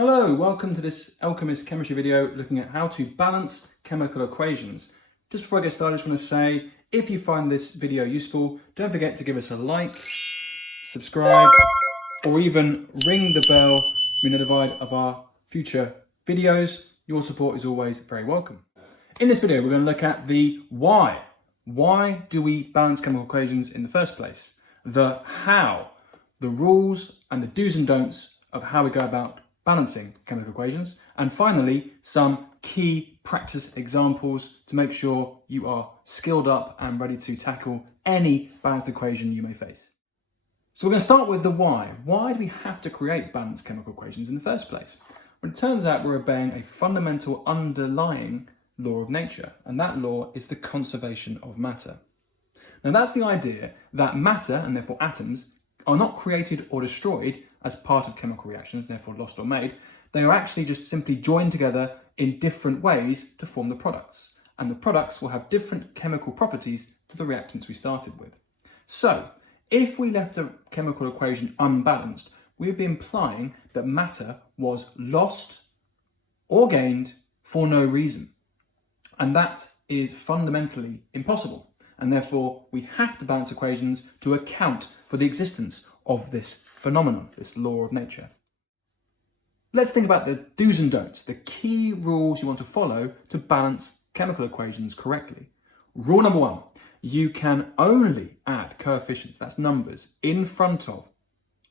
Hello, welcome to this Elkchemist chemistry video looking at how to balance chemical equations. Just before I get started, I just want to say, if you find this video useful, don't forget to give us a like, subscribe, or even ring the bell to be notified of our future videos. Your support is always very welcome. In this video, we're going to look at the why. Why do we balance chemical equations in the first place? The how, the rules and the do's and don'ts of how we go about balancing chemical equations, and finally some key practice examples to make sure you are skilled up and ready to tackle any balanced equation you may face. So we're going to start with the why. Why do we have to create balanced chemical equations in the first place? Well, it turns out we're obeying a fundamental underlying law of nature, and that law is the conservation of matter. Now that's the idea that matter, and therefore atoms, are not created or destroyed as part of chemical reactions, therefore lost or made. They are actually just simply joined together in different ways to form the products. And the products will have different chemical properties to the reactants we started with. So, if we left a chemical equation unbalanced, we would be implying that matter was lost or gained for no reason. And that is fundamentally impossible. And therefore, we have to balance equations to account for the existence of this phenomenon, this law of nature. Let's think about the do's and don'ts, the key rules you want to follow to balance chemical equations correctly. Rule number one, you can only add coefficients, that's numbers, in front of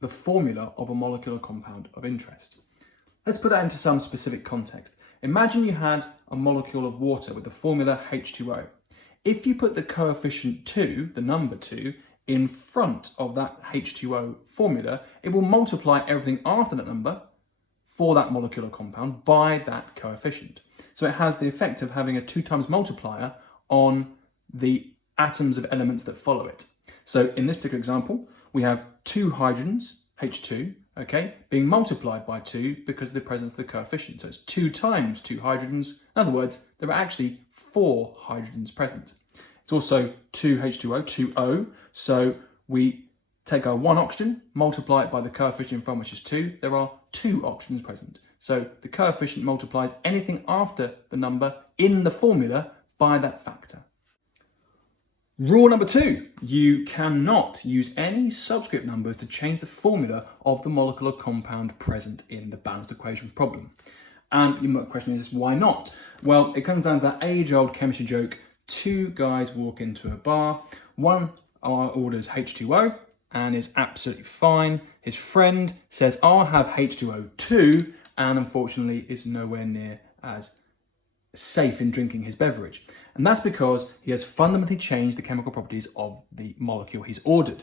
the formula of a molecular compound of interest. Let's put that into some specific context. Imagine you had a molecule of water with the formula H2O. If you put the coefficient 2, the number 2, in front of that H2O formula, it will multiply everything after that number for that molecular compound by that coefficient. So it has the effect of having a 2 times multiplier on the atoms of elements that follow it. So in this particular example, we have 2 hydrogens, H2, okay, being multiplied by 2 because of the presence of the coefficient. So it's 2 times 2 hydrogens. In other words, there are actually 4 hydrogens present. It's also 2 H2O, 2O. So we take our 1 oxygen, multiply it by the coefficient from which is 2. There are 2 oxygens present. So the coefficient multiplies anything after the number in the formula by that factor. Rule number 2, you cannot use any subscript numbers to change the formula of the molecular compound present in the balanced equation problem. And your question is, why not? Well, it comes down to that age-old chemistry joke. 2 guys walk into a bar. One orders H2O and is absolutely fine. His friend says, I'll have H2O too, and unfortunately is nowhere near as safe in drinking his beverage. And that's because he has fundamentally changed the chemical properties of the molecule he's ordered.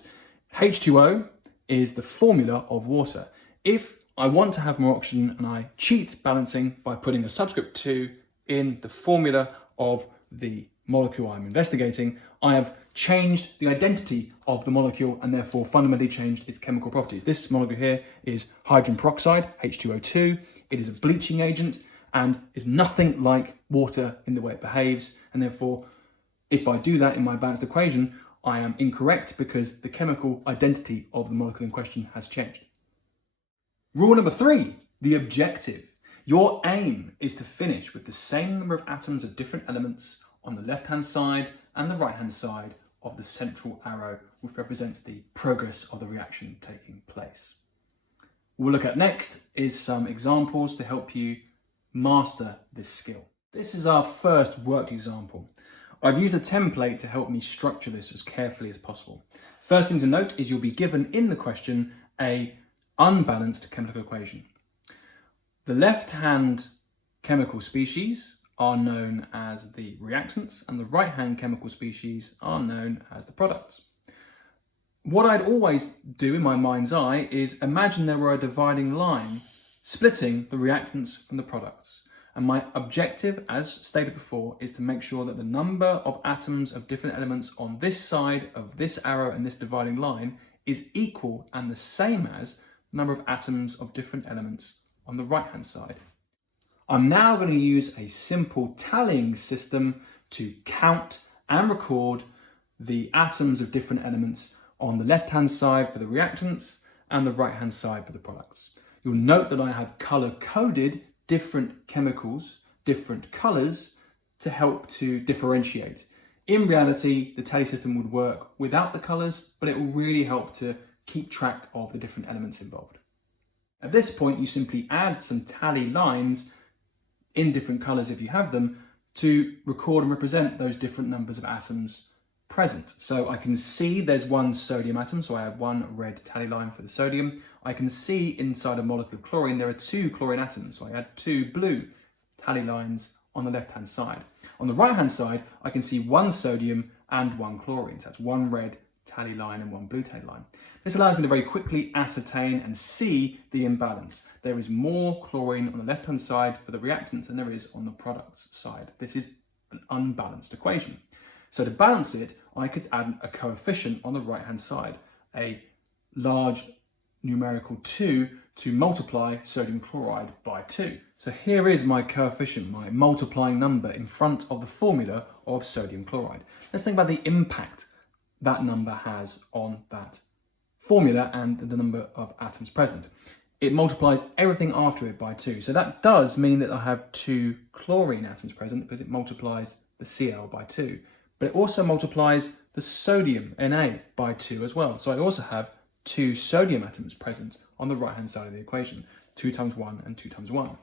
H2O is the formula of water. If I want to have more oxygen and I cheat balancing by putting a subscript 2 in the formula of the molecule I'm investigating, I have changed the identity of the molecule and therefore fundamentally changed its chemical properties. This molecule here is hydrogen peroxide, H2O2. It is a bleaching agent and is nothing like water in the way it behaves. And therefore, if I do that in my balanced equation, I am incorrect because the chemical identity of the molecule in question has changed. Rule number 3, the objective. Your aim is to finish with the same number of atoms of different elements on the left-hand side and the right-hand side of the central arrow, which represents the progress of the reaction taking place. What we'll look at next is some examples to help you master this skill. This is our first worked example. I've used a template to help me structure this as carefully as possible. First thing to note is you'll be given in the question a unbalanced chemical equation. The left-hand chemical species are known as the reactants and the right-hand chemical species are known as the products. What I'd always do in my mind's eye is imagine there were a dividing line splitting the reactants from the products. And my objective, as stated before, is to make sure that the number of atoms of different elements on this side of this arrow and this dividing line is equal and the same as the number of atoms of different elements on the right-hand side. I'm now going to use a simple tallying system to count and record the atoms of different elements on the left-hand side for the reactants and the right-hand side for the products. you'll note that I have color-coded different chemicals, different colors, to help to differentiate. In reality, the tally system would work without the colors, but it will really help to keep track of the different elements involved. At this point, you simply add some tally lines in different colors if you have them to record and represent those different numbers of atoms present. So I can see there's one sodium atom, so I have one red tally line for the sodium. I can see inside a molecule of chlorine there are two chlorine atoms, so I add two blue tally lines on the left hand side. On the right hand side, I can see one sodium and one chlorine, so that's one red tally line and one blue tally line. This allows me to very quickly ascertain and see the imbalance. There is more chlorine on the left hand side for the reactants than there is on the products side. This is an unbalanced equation. So to balance it, I could add a coefficient on the right hand side, a large numerical 2 to multiply sodium chloride by 2. So here is my coefficient, my multiplying number in front of the formula of sodium chloride. Let's think about the impact that number has on that formula and the number of atoms present. It multiplies everything after it by 2. So that does mean that I have 2 chlorine atoms present because it multiplies the Cl by 2. But it also multiplies the sodium, Na, by 2 as well. So I also have 2 sodium atoms present on the right hand side of the equation, 2 times 1 and 2 times 1.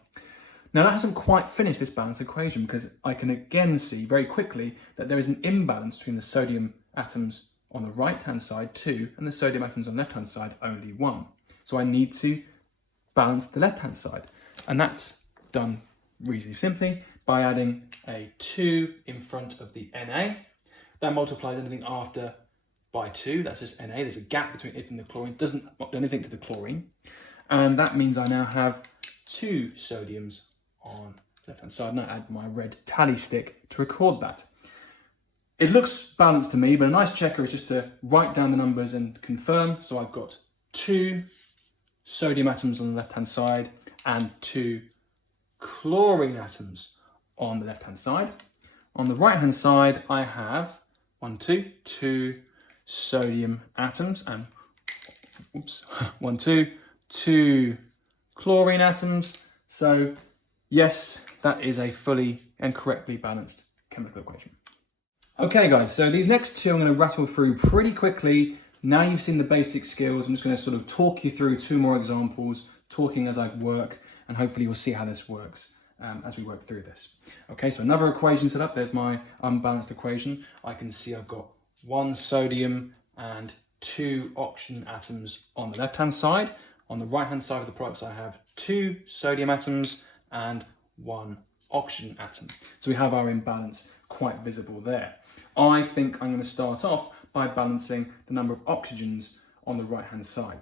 Now that hasn't quite finished this balanced equation because I can again see very quickly that there is an imbalance between the sodium atoms on the right hand side 2 and the sodium atoms on the left hand side only 1. So I need to balance the left hand side, and that's done reasonably simply by adding a 2 in front of the Na. That multiplies anything after by 2, that's just Na. There's a gap between it and the chlorine, doesn't do anything to the chlorine. And that means I now have 2 sodiums on the left hand side, and I add my red tally stick to record that. It looks balanced to me, but a nice checker is just to write down the numbers and confirm. So I've got 2 sodium atoms on the left hand side and 2 chlorine atoms on the left hand side. On the right hand side, I have 2 sodium atoms and 2 chlorine atoms. So yes, that is a fully and correctly balanced chemical equation. Okay guys, so these next two I'm going to rattle through pretty quickly. Now you've seen the basic skills, I'm just going to sort of talk you through 2 more examples, talking as I work, and hopefully you'll see how this works as we work through this. Okay, so another equation set up. There's my unbalanced equation. I can see I've got 1 sodium and 2 oxygen atoms on the left-hand side. On the right-hand side of the products, I have 2 sodium atoms and 1 oxygen atom. So we have our imbalance quite visible there. I think I'm going to start off by balancing the number of oxygens on the right-hand side.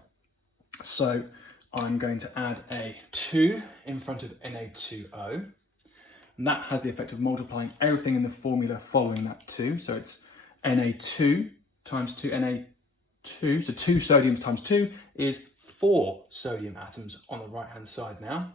So I'm going to add a 2 in front of Na2O. And that has the effect of multiplying everything in the formula following that 2. So it's Na2 times 2 Na2. So 2 sodiums times 2 is 4 sodium atoms on the right-hand side now.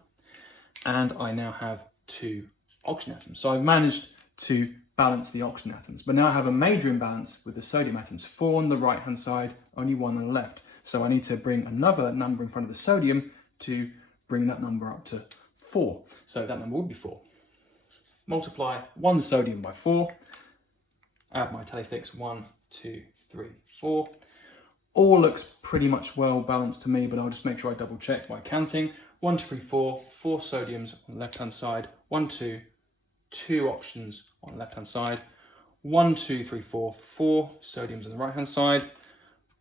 And I now have 2 oxygen atoms. So I've managed to balance the oxygen atoms. But now I have a major imbalance with the sodium atoms. 4 on the right-hand side, only 1 on the left. So I need to bring another number in front of the sodium to bring that number up to 4. So that number would be 4. Multiply 1 sodium by 4. Add my tally sticks, 1, 2, 3, 4. All looks pretty much well balanced to me, but I'll just make sure I double check by counting. 1, 2, 3, 4, 4 sodiums on the left-hand side, 1, 2, 2 oxygens on the left-hand side, 1, 2, 3, 4, 4 sodiums on the right-hand side,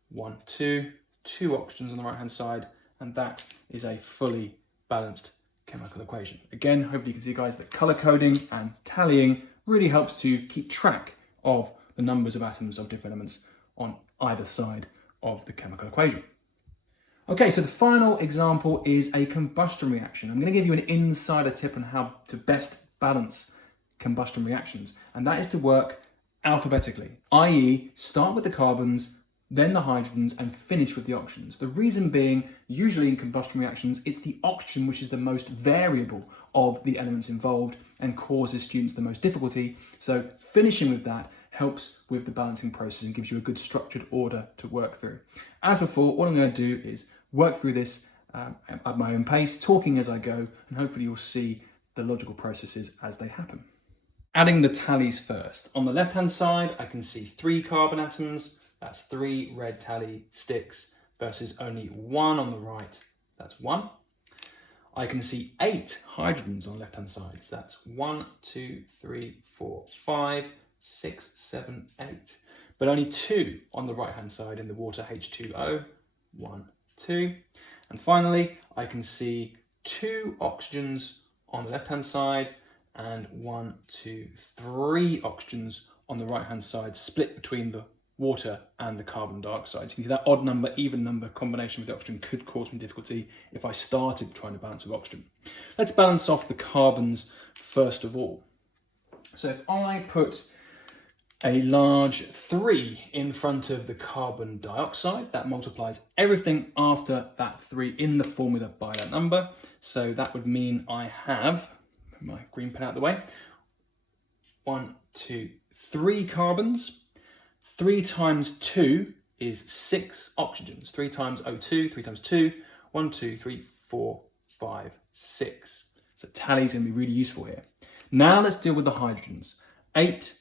1, 2, 2 oxygens on the right-hand side, and that is a fully balanced chemical equation. Again, hopefully you can see, guys, that color coding and tallying really helps to keep track of the numbers of atoms of different elements on either side of the chemical equation. Okay, so the final example is a combustion reaction. I'm going to give you an insider tip on how to best balance combustion reactions, and that is to work alphabetically, i.e. start with the carbons, then the hydrogens, and finish with the oxygens. The reason being, usually in combustion reactions, it's the oxygen which is the most variable of the elements involved and causes students the most difficulty. So finishing with that helps with the balancing process and gives you a good structured order to work through. As before, all I'm going to do is work through this at my own pace, talking as I go, and hopefully you'll see the logical processes as they happen. Adding the tallies first. On the left-hand side, I can see 3 carbon atoms. That's 3 red tally sticks versus only 1 on the right. That's 1. I can see 8 hydrogens on the left-hand side. So that's 1, 2, 3, 4, 5, 6, 7, 8. But only 2 on the right-hand side in the water H2O. 1, 2. And finally, I can see 2 oxygens on the left-hand side and 1, 2, 3 oxygens on the right-hand side, split between the water and the carbon dioxide. So you can see that odd number, even number combination with the oxygen could cause me difficulty if I started trying to balance with oxygen. Let's balance off the carbons first of all. So if I put a large 3 in front of the carbon dioxide, that multiplies everything after that 3 in the formula by that number. So that would mean I have, put my green pen out of the way, 1, 2, 3 carbons. 3 times 2 is 6 oxygens. 3 times O2, 3 times 2, 1, 2, 3, 4, 5, 6. So tally is going to be really useful here. Now let's deal with the hydrogens. 8,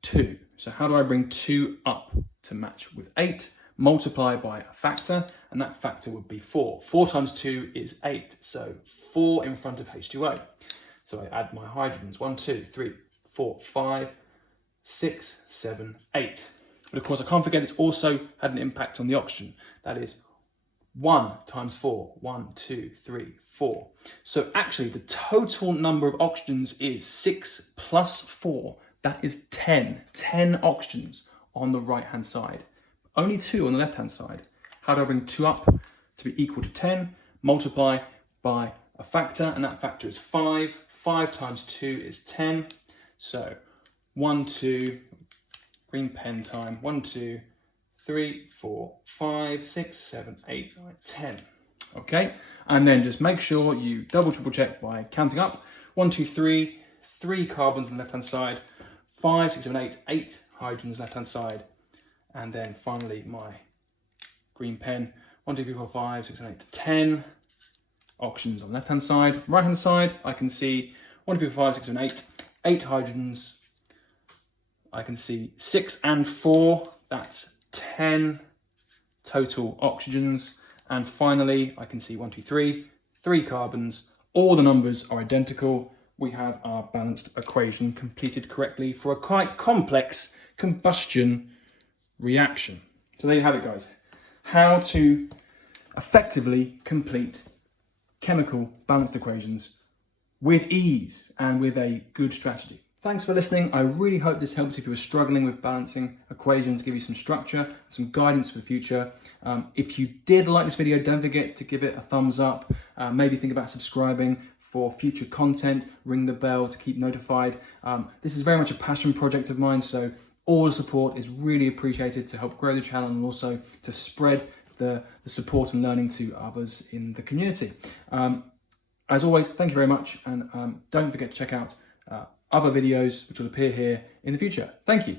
2. So how do I bring 2 up to match with 8? Multiply by a factor, and that factor would be 4. 4 times 2 is 8, so 4 in front of H2O. So I add my hydrogens. 1, 2, 3, 4, 5, 6, 7, 8. But of course, I can't forget it's also had an impact on the oxygen. That is 1 times 4. 1, 2, 3, 4. So actually, the total number of oxygens is 6 plus 4. That is 10. 10 oxygens on the right-hand side. Only 2 on the left-hand side. How do I bring 2 up to be equal to 10? Multiply by a factor, and that factor is 5. 5 times 2 is 10. So 1, 2, green pen time. 1, 2, 3, 4, 5, 6, 7, 8, 9, 10. Okay, and then just make sure you triple check by counting up. 1, 2, 3, 3 carbons on the left-hand side. 5, 6, 7, 8, 8 hydrogens left-hand side. And then finally my green pen. 1, 2, 3, 4, 5, 6, 7, 8, 10 oxygens on the left-hand side. Right-hand side, I can see 1, 2, 3, 4, 5, 6, 7, 8, 8 hydrogens. I can see 6 and 4, that's 10 total oxygens. And finally, I can see 1, 2, 3, 3 carbons. All the numbers are identical. We have our balanced equation completed correctly for a quite complex combustion reaction. So there you have it, guys. How to effectively complete chemical balanced equations with ease and with a good strategy. Thanks for listening. I really hope this helps if you were struggling with balancing equations, to give you some structure, some guidance for the future. If you did like this video, don't forget to give it a thumbs up. Maybe think about subscribing for future content. Ring the bell to keep notified. This is very much a passion project of mine, so all the support is really appreciated to help grow the channel and also to spread the support and learning to others in the community. As always, thank you very much, and don't forget to check out other videos which will appear here in the future. Thank you.